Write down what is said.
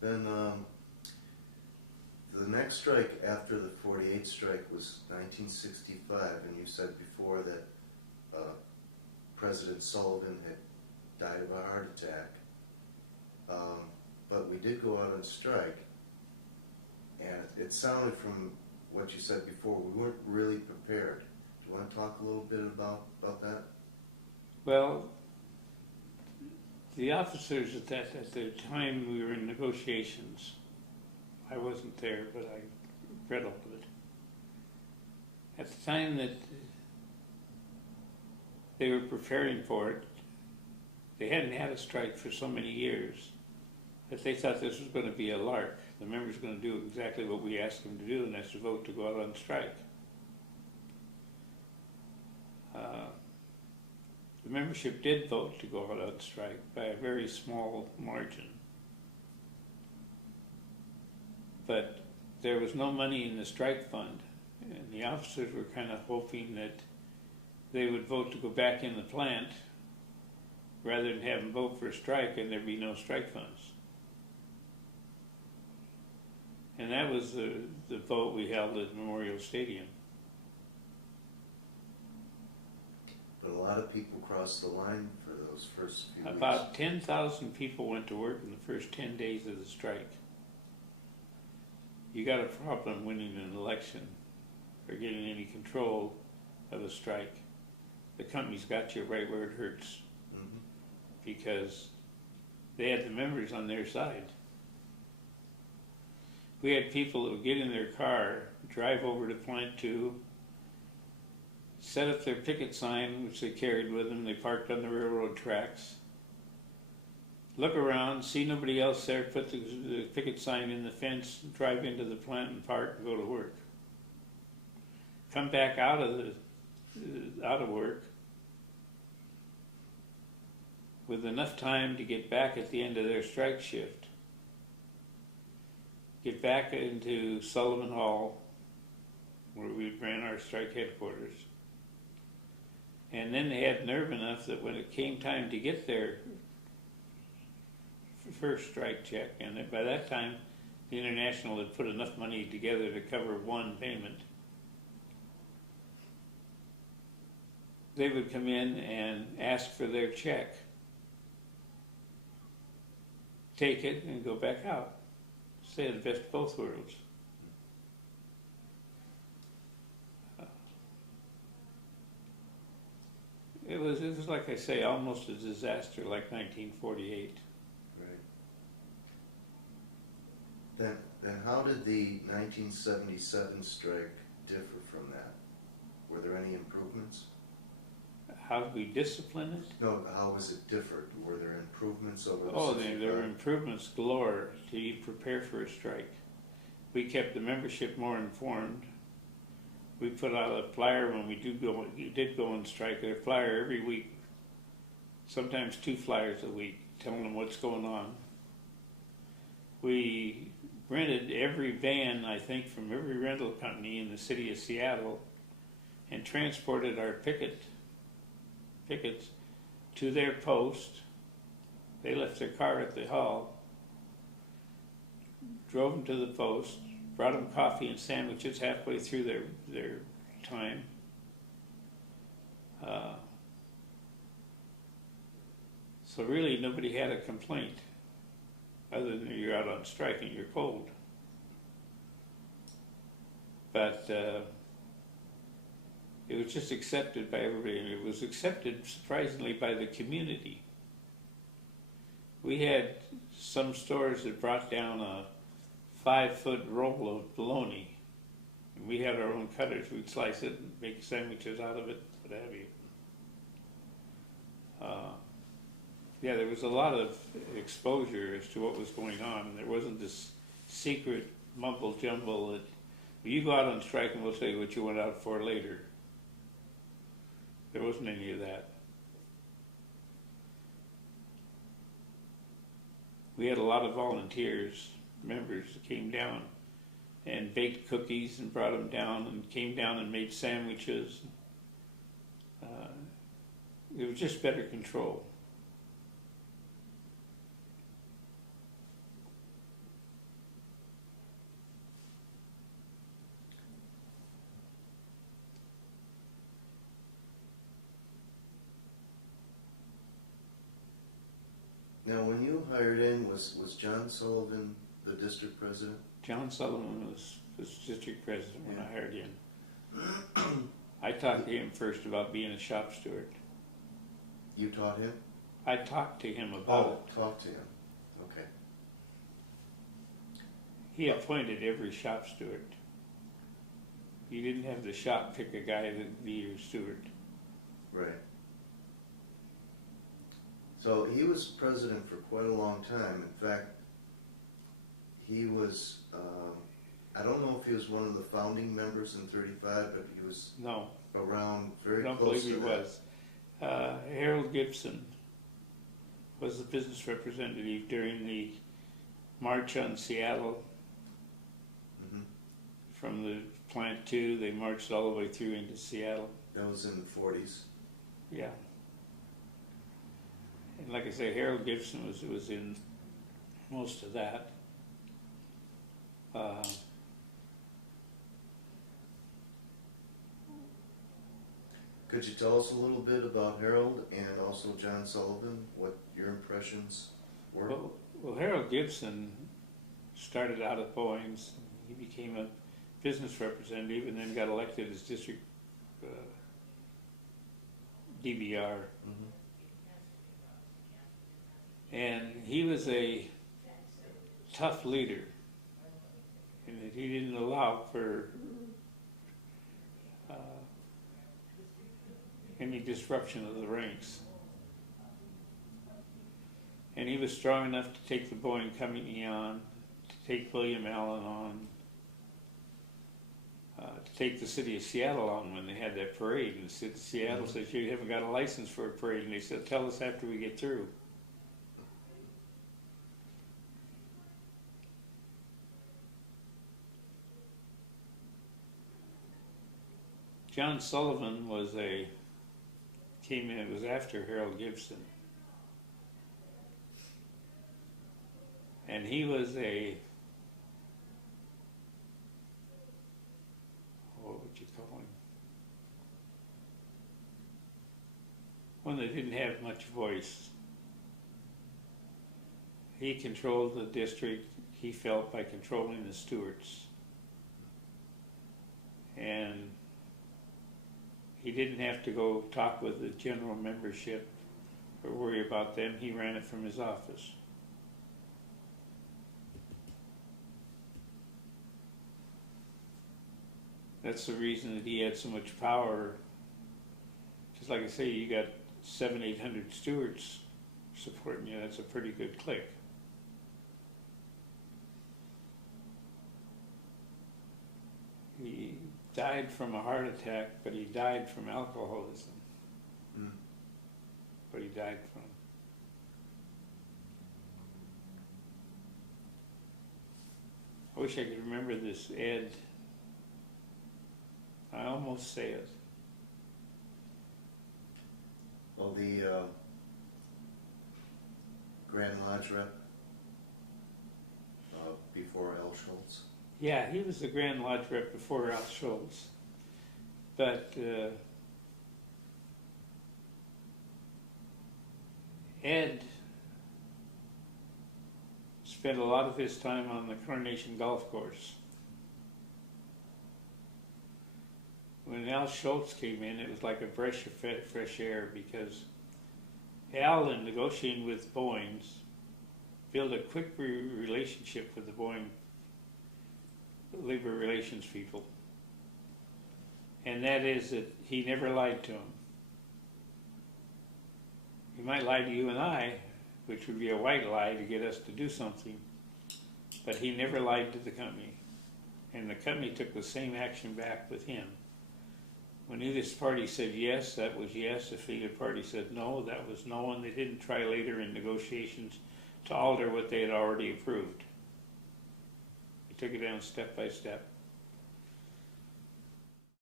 Then the next strike after the 48 strike was 1965, and you said before that President Sullivan had died of a heart attack. But we did go out on strike, and it sounded from what you said before, we weren't really prepared. Do you want to talk a little bit about that? Well, the officers at the time we were in negotiations, I wasn't there, but I read all of it. At the time that they were preparing for it, they hadn't had a strike for so many years that they thought this was going to be a lark. The members were going to do exactly what we asked them to do, and that's to vote to go out on strike. The membership did vote to go out on strike by a very small margin. But there was no money in the strike fund, and the officers were kind of hoping that they would vote to go back in the plant rather than have them vote for a strike and there'd be no strike funds. And that was the vote we held at Memorial Stadium. But a lot of people crossed the line for those first few weeks. About 10,000 people went to work in the first 10 days of the strike. You got a problem winning an election or getting any control of a strike. The company's got you right where it hurts, because they had the members on their side. We had people that would get in their car, drive over to Plant 2, set up their picket sign, which they carried with them. They parked on the railroad tracks. Look around, see nobody else there, put the picket sign in the fence, drive into the plant and park and go to work. Come back out of work with enough time to get back at the end of their strike shift. Get back into Sullivan Hall, where we ran our strike headquarters. And then they had nerve enough that when it came time to get their first strike check, and by that time the International had put enough money together to cover one payment, they would come in and ask for their check, take it, and go back out. They had the best of both worlds. It was like I say, almost a disaster like 1948. Right. Then how did the 1977 strike differ from that? Were there any improvements? How did we discipline it? No, how was it different? Were there improvements over the Oh, there were improvements galore to prepare for a strike. We kept the membership more informed. We put out a flyer when we did go on strike, a flyer every week, sometimes 2 flyers a week, telling them what's going on. We rented every van, I think, from every rental company in the city of Seattle and transported our pickets to their post. They left their car at the hall, drove them to the post, brought them coffee and sandwiches halfway through their time. So really nobody had a complaint, other than you're out on strike and you're cold. But it was just accepted by everybody, and it was accepted surprisingly by the community. We had some stores that brought down a 5-foot roll of bologna, and we had our own cutters. We'd slice it and make sandwiches out of it, what have you. Yeah, there was a lot of exposure as to what was going on, and there wasn't this secret mumble jumble that you go out on strike and we'll tell you what you went out for later. There wasn't any of that. We had a lot of volunteers, members that came down and baked cookies and brought them down and came down and made sandwiches. It was just better control. Now, when you hired in, was John Sullivan the district president? John Sullivan was district president when Yeah. I hired him. I talked to him first about being a shop steward. You taught him? I talked to him about it. Talk to him. Okay. He appointed every shop steward. You didn't have the shop pick a guy to be your steward. Right. So he was president for quite a long time. In fact, he was, I don't know if he was one of the founding members in 35, but he was No, around I very don't close believe to he that. was. Harold Gibson was the business representative during the March on Seattle. Mhm. From the plant 2, they marched all the way through into Seattle. That was in the 40s. Yeah. And like I say, Harold Gibson was in most of that. Could you tell us a little bit about Harold and also John Sullivan, what your impressions were? Well, Harold Gibson started out at Boeing's. He became a business representative and then got elected as district DBR. Mhm. And he was a tough leader in that he didn't allow for any disruption of the ranks. And he was strong enough to take the Boeing company on, to take William Allen on, to take the city of Seattle on when they had that parade. And the city of Seattle said, you haven't got a license for a parade. And they said, tell us after we get through. John Sullivan came in, it was after Harold Gibson. And he was what would you call him? One that didn't have much voice. He controlled the district, he felt, by controlling the stewards. And he didn't have to go talk with the general membership or worry about them. He ran it from his office. That's the reason that he had so much power. Because like I say, you got 700-800 stewards supporting you. That's a pretty good clique. He died from a heart attack, but he died from alcoholism. Mm. What he died from. I wish I could remember this, Ed. I almost say it. Well, the Grand Lodge rep before Al Schultz. Yeah, he was the Grand Lodge rep before Al Schultz. But Ed spent a lot of his time on the Coronation Golf Course. When Al Schultz came in, it was like a breath of fresh air because Al, in negotiating with Boeing's, built a quick relationship with the Boeing labor relations people. And that is that he never lied to them. He might lie to you and I, which would be a white lie to get us to do something, but he never lied to the company. And the company took the same action back with him. When either party said yes, that was yes. If either party said no, that was no, and they didn't try later in negotiations to alter what they had already approved. They took it down step by step.